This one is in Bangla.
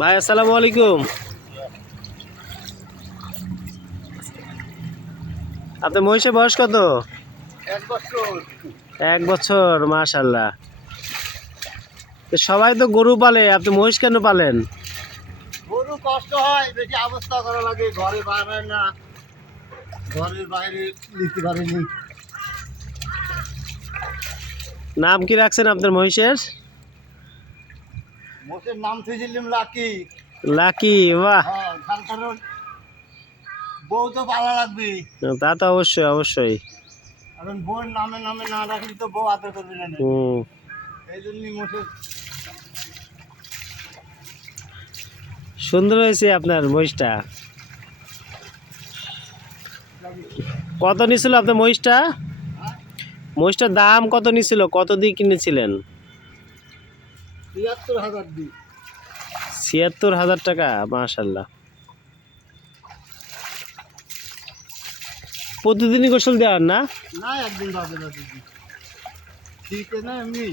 ভাই আসসালামু আলাইকুম। আপনার মহিষের বয়স কত? 1 বছর। 1 বছর, মাশাআল্লাহ। সবাই তো গরু পালে, আপনি মহিষ কেন পালেন? গরু কষ্ট হয়, বেশি অবস্থা করা লাগে, ঘরে বাইরে না, ঘরের বাইরে নিতে পারিনি। নাম কি রাখছেন আপনার মহিষের? মোষের নাম থুইছিলাম লাকি। লাকি, বাহ। হ্যাঁ, তার কারণ বউ তো পালা লাগবে, তা তো অবশ্যই অবশ্যই। কারণ বউয়ের নামে নামে না রাখলে তো বউ আদর করবে না। হুম। এই জন্যই মোষের। সুন্দর হয়েছে আপনার মহিষটা। কত নিছিল আপনার মহিষটা? হ্যাঁ, মহিষটার দাম কত নিছিল? কত দিয়ে কিনেছিলেন? ৭৩,০০০ দিই। ৭৬,০০০ টাকা, মাশাআল্লাহ। প্রতিদিনই গোসল দেওয়ার না? না, একদিন বাদে বাদে দিই। ঠিক আছে না এমনি।